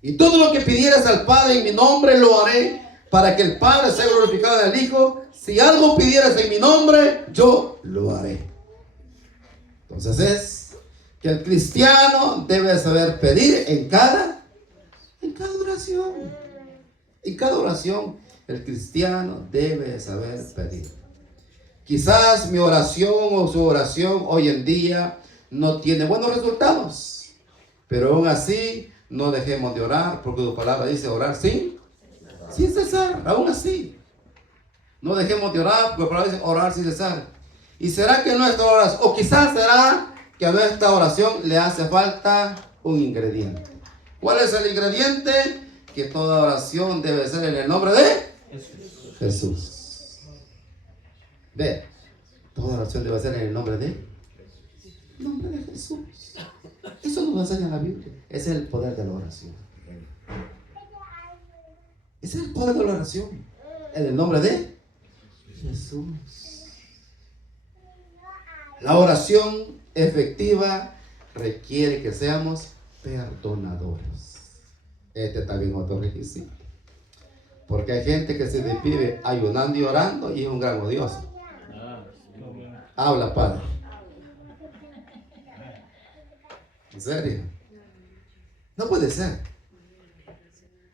y todo lo que pidieras al Padre en mi nombre lo haré, para que el Padre sea glorificado en el Hijo. Si algo pidieras en mi nombre, yo lo haré. Entonces es que el cristiano debe saber pedir en cada oración. En cada oración el cristiano debe saber pedir. Quizás mi oración o su oración hoy en día no tiene buenos resultados, pero aún así no dejemos de orar, porque tu palabra dice orar sin cesar. Aún así no dejemos de orar, porque la palabra dice orar sin cesar. Y será que nuestra oración, o quizás será que a nuestra oración le hace falta un ingrediente. ¿Cuál es el ingrediente? Que toda oración debe ser en el nombre de Jesús. Ve, toda oración debe ser en el nombre de Jesús. Eso nos enseña la Biblia. Ese es el poder de la oración. Ese es el poder de la oración. En el nombre de Jesús. La oración efectiva requiere que seamos perdonadores. Este también es otro requisito. Porque hay gente que se desvive ayunando y orando y es un gran odioso. Habla, Padre. ¿En serio? No puede ser.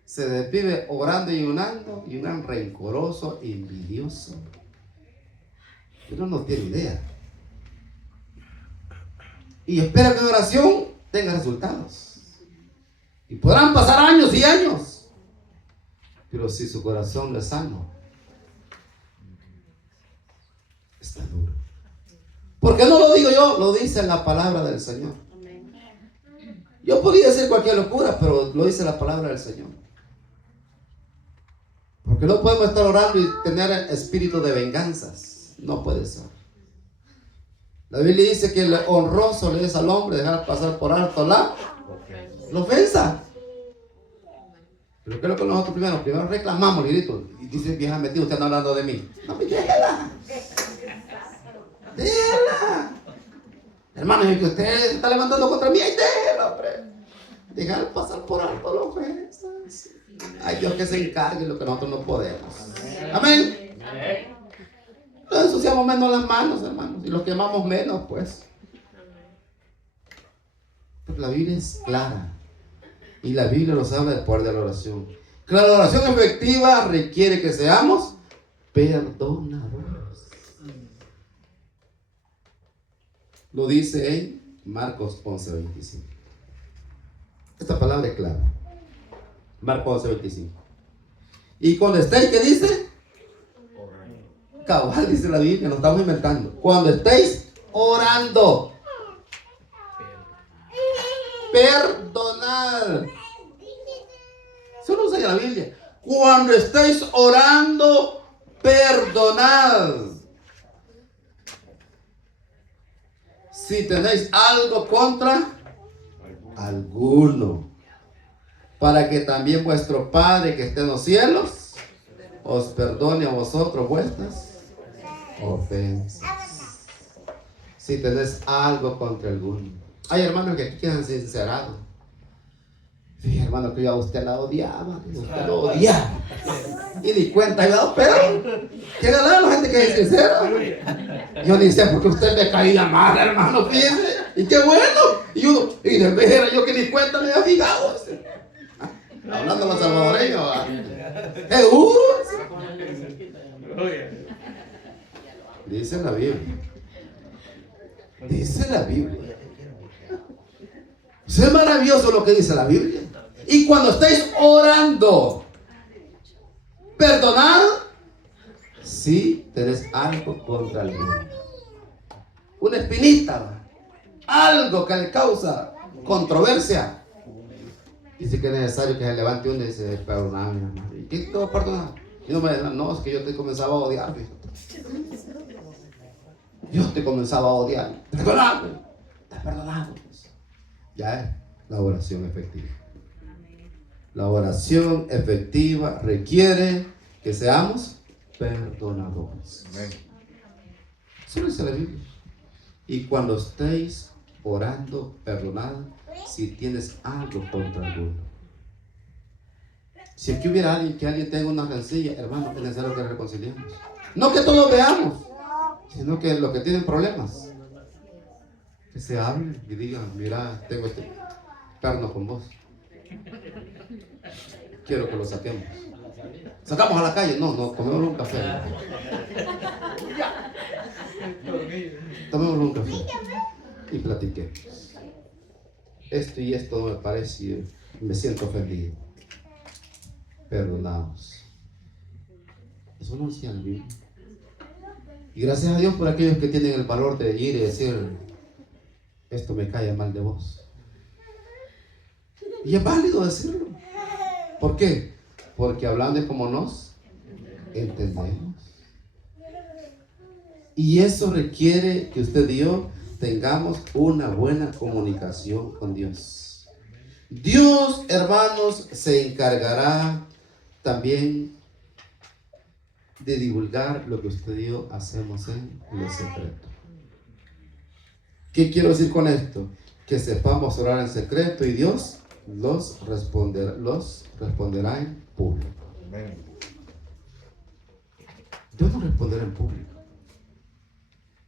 Se desvive orando y ayunando y un gran rencoroso, envidioso. Uno no tiene idea. Y espera que la oración tenga resultados. Y podrán pasar años y años. Pero si su corazón no es sano, está duro. Porque no lo digo yo, lo dice la palabra del Señor. Yo podría decir cualquier locura, pero lo dice la palabra del Señor. Porque no podemos estar orando y tener espíritu de venganzas. No puede ser. La Biblia dice que el honroso le es al hombre dejar pasar por alto la ofensa. Pero ¿qué es lo que nosotros primero reclamamos, Lirito? Y dice, vieja metida, usted está hablando de mí. No, déjala. Déjala. Hermano, que usted se está levantando contra mí, ay, déjala, hombre. Dejar pasar por alto la ofensa. Ay, Dios que se encargue de lo que nosotros no podemos. Amén. Nos ensuciamos menos las manos, hermanos, y los quemamos menos, pues. Porque la Biblia es clara. Y la Biblia nos habla del poder de la oración. Que la oración efectiva requiere que seamos perdonadores. Lo dice en Marcos 11:25. Esta palabra es clara. Marcos 11:25. Y cuando estéis, ¿qué dice? Cabal, dice la Biblia, no estamos inventando. Cuando estéis orando, perdonad. Eso no enseña la Biblia. Cuando estéis orando, perdonad. Si tenéis algo contra alguno, para que también vuestro Padre que esté en los cielos os perdone a vosotros vuestras ofensas. Si tenés algo contra alguno. Hay hermanos que aquí quedan sincerados. Sí, hermano, que yo a usted la odiaba, que usted lo odiaba. Y di cuenta, pero ¿qué ganar la gente que es sincera? Yo ni sé por qué usted me caía mal, hermano, fíjese. Y qué bueno. Y de vez era yo que ni cuenta me había fijado. Hablando a los salvadoreños. Seguro. Dice la Biblia. Dice la Biblia. Es maravilloso lo que dice la Biblia. Y cuando estéis orando, perdonad si tenés algo contra alguno. Una espinita, algo que le causa controversia. Dice que es necesario que se levante uno y dice, perdonad, mi hermano. ¿Y qué te voy a perdonar? Y no me digan, no, es que yo te comenzaba a odiar. Dios te comenzaba a odiar. Perdonado. Estás perdonado. Ya es la oración efectiva. La oración efectiva requiere que seamos perdonadores. Amén. Eso lo dice la Biblia. Y cuando estéis orando, perdonad si tienes algo contra alguno. Si aquí hubiera alguien, que alguien tenga una rencilla, hermano, es necesario que reconciliemos. No que todos veamos, sino que los que tienen problemas, que se hablen y digan, mira, tengo este perno con vos. Quiero que lo saquemos. ¿Sacamos a la calle? No, tomémosle un café. Tomémosle un café y platiquemos. Esto y esto no me parece y me siento ofendido. Perdonamos. Eso no decía la Biblia. Y gracias a Dios por aquellos que tienen el valor de ir y decir, esto me cae mal de vos. Y es válido decirlo. ¿Por qué? Porque hablando es como nos entendemos. Y eso requiere que usted y yo tengamos una buena comunicación con Dios. Dios, hermanos, se encargará también de divulgar lo que usted y yo hacemos en lo secreto. ¿Qué quiero decir con esto? Que sepamos orar en secreto y Dios los responderá en público. Amén. Dios no responderá en público.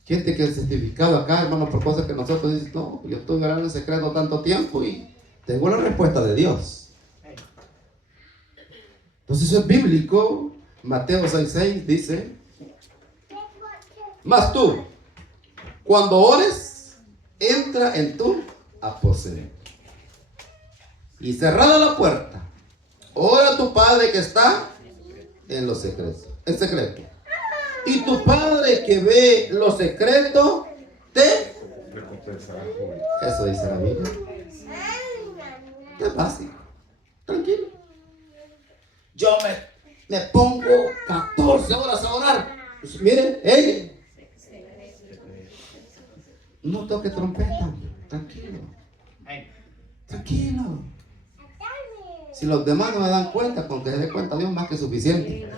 Gente que es certificado acá, hermano, por cosas que nosotros dicen, no, yo estoy orando en secreto tanto tiempo y tengo la respuesta de Dios. Entonces eso es bíblico. Mateo 6:6 dice, mas tú, cuando ores, entra en tu aposento y cerrada la puerta, ora a tu Padre que está en lo secreto, en secreto. Y tu Padre que ve lo secreto te recompensará en público. Eso dice la Biblia. Es básico. Tranquilo. Yo me pongo 14 horas a orar. Pues, miren, no toque trompeta. Tranquilo. Tranquilo. Si los demás no me dan cuenta, con que se dé cuenta Dios más que suficiente.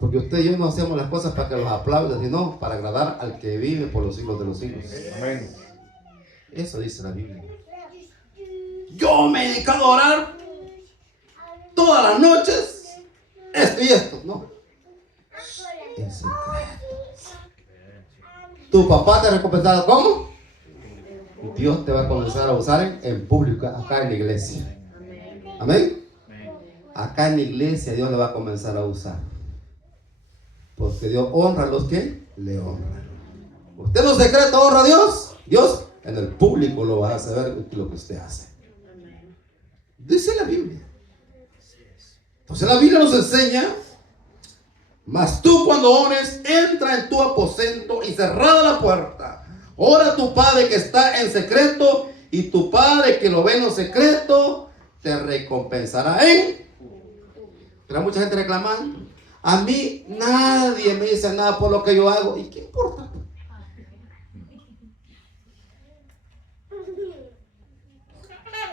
Porque usted y yo no hacemos las cosas para que los aplaudan, sino para agradar al que vive por los siglos de los siglos. Amén. Eso dice la Biblia. Yo me he dedicado a orar todas las noches, esto y esto. No. En secreto. Tu papá te recompensará ¿cómo? Dios te va a comenzar a usar en público, acá en la iglesia. Amén. Acá en la iglesia Dios le va a comenzar a usar. Porque Dios honra a los que le honran. Usted en lo secreto honra a Dios. Dios en el público lo va a saber lo que usted hace. Dice la Biblia. Entonces la Biblia nos enseña, mas tú cuando ores, entra en tu aposento y cerrada la puerta, ora a tu Padre que está en secreto, y tu Padre que lo ve en lo secreto te recompensará en. Pero hay mucha gente reclamando, a mí nadie me dice nada por lo que yo hago. ¿Y qué importa?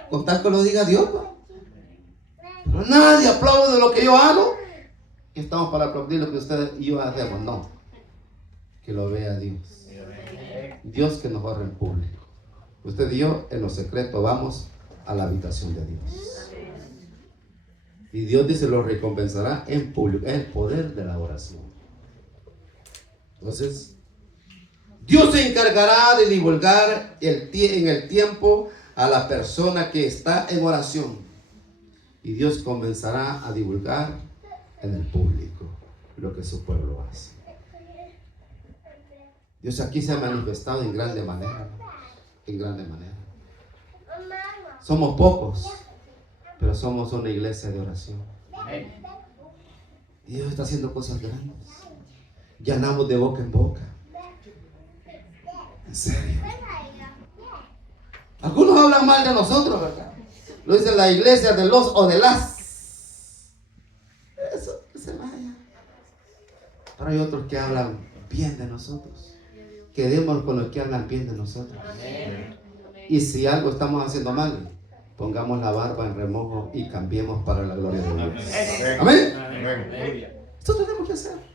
Con tal que lo diga Dios, ¿no? Pero nadie aplaude lo que yo hago. Estamos para aplaudir lo que ustedes y yo hacemos. No. Que lo vea Dios. Dios que nos honra en público. Usted y yo en lo secreto vamos a la habitación de Dios. Y Dios dice lo recompensará en público. Es el poder de la oración. Entonces, Dios se encargará de divulgar en el tiempo a la persona que está en oración. Y Dios comenzará a divulgar en el público lo que su pueblo hace. Dios aquí se ha manifestado en grande manera. En grande manera. Somos pocos, pero somos una iglesia de oración. Y Dios está haciendo cosas grandes. Llenamos de boca en boca. En serio. Algunos hablan mal de nosotros, ¿verdad? Lo dice la iglesia de los o de las. Eso, que se vaya. Pero hay otros que hablan bien de nosotros. Quedemos con los que hablan bien de nosotros. Y si algo estamos haciendo mal, pongamos la barba en remojo y cambiemos para la gloria de Dios. Amén. Esto tenemos que hacer.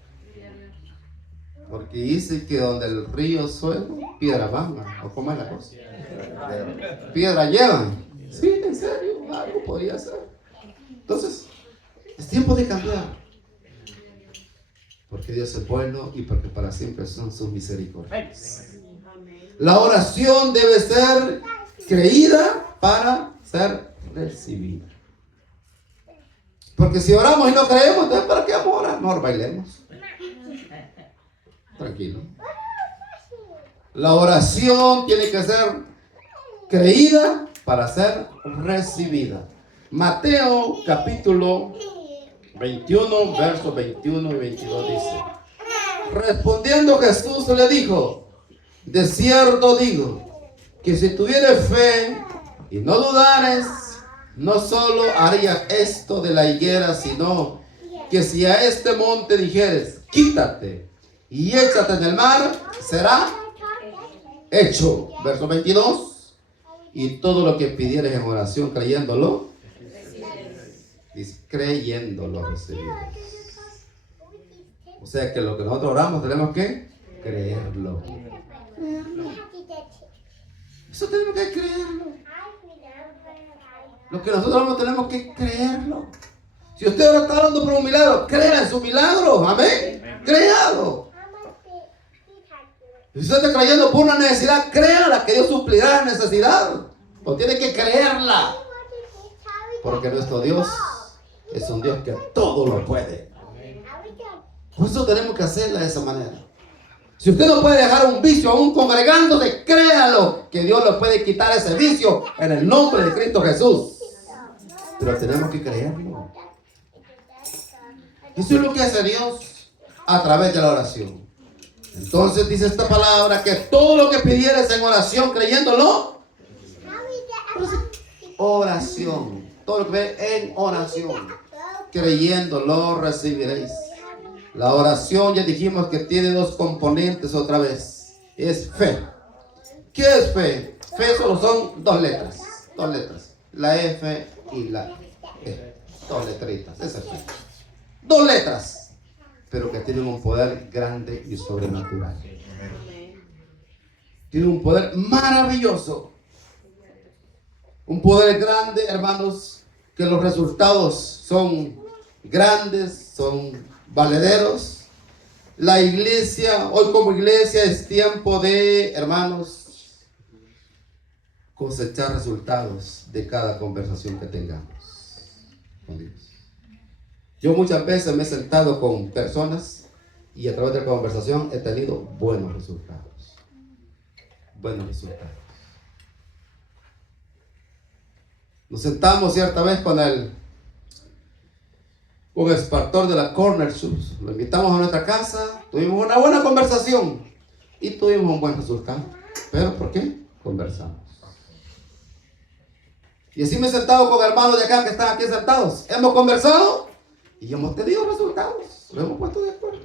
Porque dice que donde el río suena, piedra baja. ¿O cómo es la cosa? Piedra llevan. Sí, en serio, algo podría ser. Entonces, es tiempo de cambiar. Porque Dios es bueno y porque para siempre son sus misericordias. La oración debe ser creída para ser recibida. Porque si oramos y no creemos, entonces ¿para qué vamos a orar? Mejor bailemos. Tranquilo. La oración tiene que ser creída para ser recibida. Mateo capítulo 21, versos 21 y 22 dice: respondiendo Jesús le dijo: de cierto digo, que si tuvieres fe y no dudares, no solo harías esto de la higuera, sino que si a este monte dijeres, quítate y échate en el mar, será hecho. Verso 22: y todo lo que pidieres en oración creyéndolo, dice, creyéndolo recibirás. O sea que lo que nosotros oramos tenemos que creerlo. Eso tenemos que creerlo. Lo que nosotros oramos tenemos que creerlo. Si usted ahora está orando por un milagro, crea en su milagro. Amén. Créalo. Si usted está creyendo por una necesidad, créala que Dios suplirá la necesidad. O tiene que creerla. Porque nuestro Dios es un Dios que todo lo puede. Por eso tenemos que hacerla de esa manera. Si usted no puede dejar un vicio aún congregándose, créalo que Dios le puede quitar ese vicio en el nombre de Cristo Jesús. Pero tenemos que creerlo. Eso es lo que hace Dios a través de la oración. Entonces dice esta palabra que todo lo que pidieres en oración creyéndolo, oración, todo lo que ve en oración, creyéndolo recibiréis. La oración ya dijimos que tiene dos componentes otra vez. Es fe. ¿Qué es fe? Fe solo son dos letras. Dos letras. La F y la E. Dos letritas. Esa es fe. Dos letras. Pero que tienen un poder grande y sobrenatural. Tiene un poder maravilloso. Un poder grande, hermanos, que los resultados son grandes, son valederos. La iglesia, hoy como iglesia es tiempo de, hermanos, cosechar resultados de cada conversación que tengamos con Dios. Yo muchas veces me he sentado con personas y a través de la conversación he tenido buenos resultados. Buenos resultados. Nos sentamos cierta vez con el pastor de la Corner Shoes. Lo invitamos a nuestra casa, tuvimos una buena conversación y tuvimos un buen resultado. ¿Pero por qué? Conversamos. Y así me he sentado con hermanos de acá que están aquí sentados. Hemos conversado y hemos tenido resultados. Lo hemos puesto de acuerdo.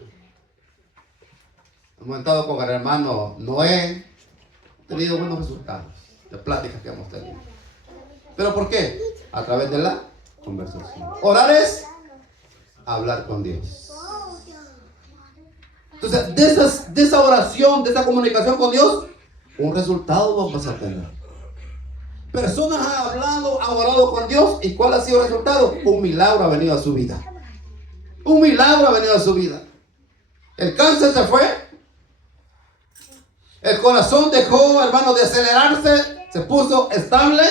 Hemos sentado con el hermano Noé. Tenido buenos resultados de pláticas que hemos tenido. ¿Pero por qué? A través de la conversación. Orar es hablar con Dios. Entonces, de esa oración, de esa comunicación con Dios, un resultado vamos a tener. Personas han orado con Dios, ¿y cuál ha sido el resultado? Un milagro ha venido a su vida. Un milagro ha venido a su vida. El cáncer se fue. El corazón dejó, hermano, de acelerarse, se puso estable.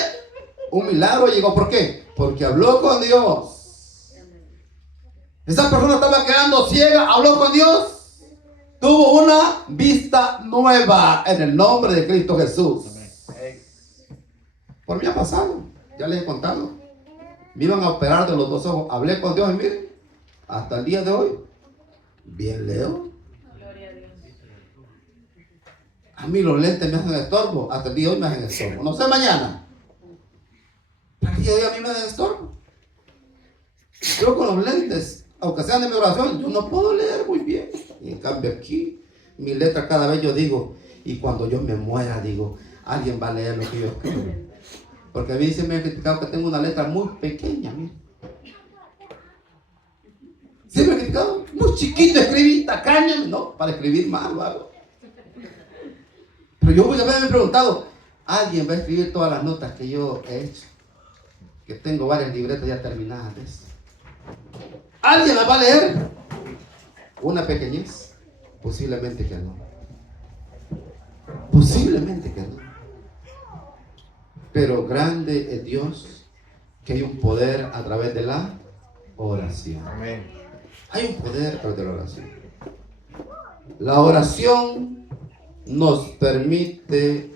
Un milagro llegó. ¿Por qué? Porque habló con Dios. Esa persona estaba quedando ciega, habló con Dios, tuvo una vista nueva en el nombre de Cristo Jesús. Por mí ha pasado, ya les he contado. Me iban a operar de los dos ojos, hablé con Dios y miren, hasta el día de hoy, bien leo. A mí los lentes me hacen estorbo, hasta el día de hoy me hacen estorbo. No sé mañana, pero el día de hoy a mí me hacen estorbo. Yo con los lentes, aunque sean de mi oración, yo no puedo leer muy bien. Y en cambio aquí, mi letra cada vez yo digo, y cuando yo me muera, digo, alguien va a leer lo que yo escribo. Porque a mí se me ha criticado que tengo una letra muy pequeña, mira. Se me ha criticado, muy chiquito escribí, tacaño, no, para escribir mal lo hago. Pero yo muchas veces me he preguntado, ¿alguien va a escribir todas las notas que yo he hecho? Que tengo varias libretas ya terminadas de eso. ¿Alguien las va a leer? Una pequeñez, posiblemente que no. Posiblemente que no. Pero grande es Dios, que hay un poder a través de la oración. Amén. Hay un poder a través de la oración. La oración nos permite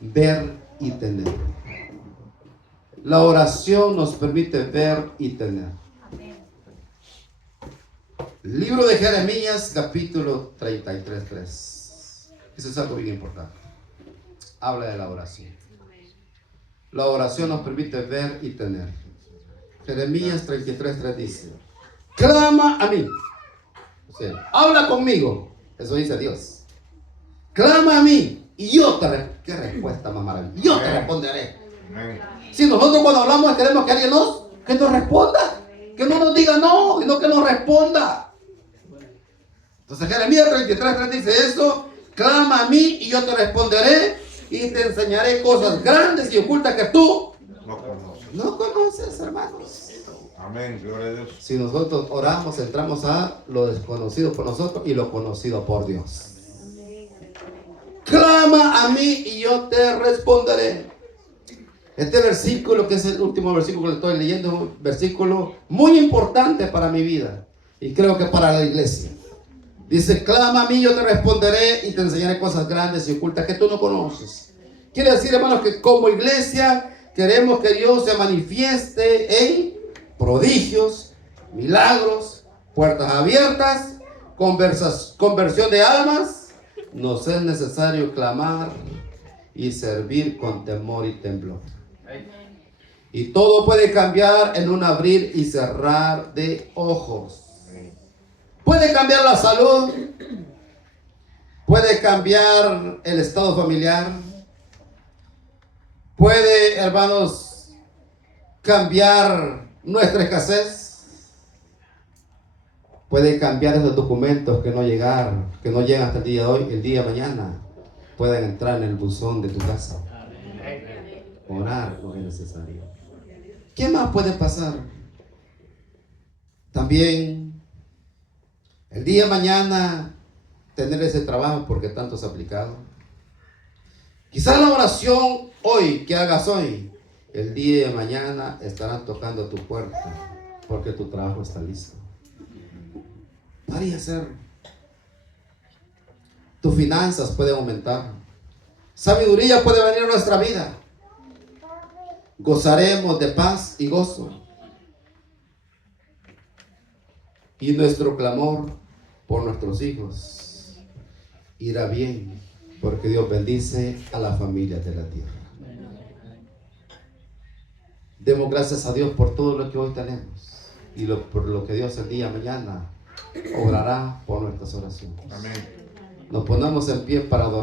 ver y tener. La oración nos permite ver y tener. Libro de Jeremías, capítulo 33:3. Eso es algo bien importante. Habla de la oración. La oración nos permite ver y tener. Jeremías 33:3 dice: clama a mí. O sea, habla conmigo. Eso dice Dios. Clama a mí y yo te responderé. ¿Qué respuesta más maravillosa? Yo te responderé. Amén. Si nosotros cuando hablamos queremos que alguien nos responda, que no nos diga no, sino que nos responda. Entonces Jeremías 33:3 dice eso: clama a mí y yo te responderé y te enseñaré cosas grandes y ocultas que tú no conoces, hermanos. Amén, gloria a Dios. Si nosotros oramos, entramos a lo desconocido por nosotros y lo conocido por Dios. Clama a mí y yo te responderé. Este versículo, que es el último versículo que estoy leyendo, es un versículo muy importante para mi vida y creo que para la iglesia. Dice: clama a mí, yo te responderé y te enseñaré cosas grandes y ocultas que tú no conoces. Quiere decir, hermanos, que como iglesia queremos que Dios se manifieste en prodigios, milagros, puertas abiertas, conversión de almas. Nos es necesario clamar y servir con temor y temblor. Y todo puede cambiar en un abrir y cerrar de ojos. Puede cambiar la salud, puede cambiar el estado familiar, puede, hermanos, cambiar nuestra escasez, puede cambiar esos documentos que no llegan hasta el día de hoy, el día de mañana pueden entrar en el buzón de tu casa. Orar no es necesario. ¿Qué más puede pasar? También el día de mañana tener ese trabajo porque tanto se ha aplicado. Quizás la oración hoy que hagas hoy, el día de mañana estarán tocando tu puerta porque tu trabajo está listo. Podría ser. Tus finanzas pueden aumentar. Sabiduría puede venir a nuestra vida. Gozaremos de paz y gozo. Y nuestro clamor por nuestros hijos irá bien, porque Dios bendice a las familias de la tierra. Demos gracias a Dios por todo lo que hoy tenemos y por lo que Dios el día de mañana obrará por nuestras oraciones. Amén. Nos ponemos en pie para adorar.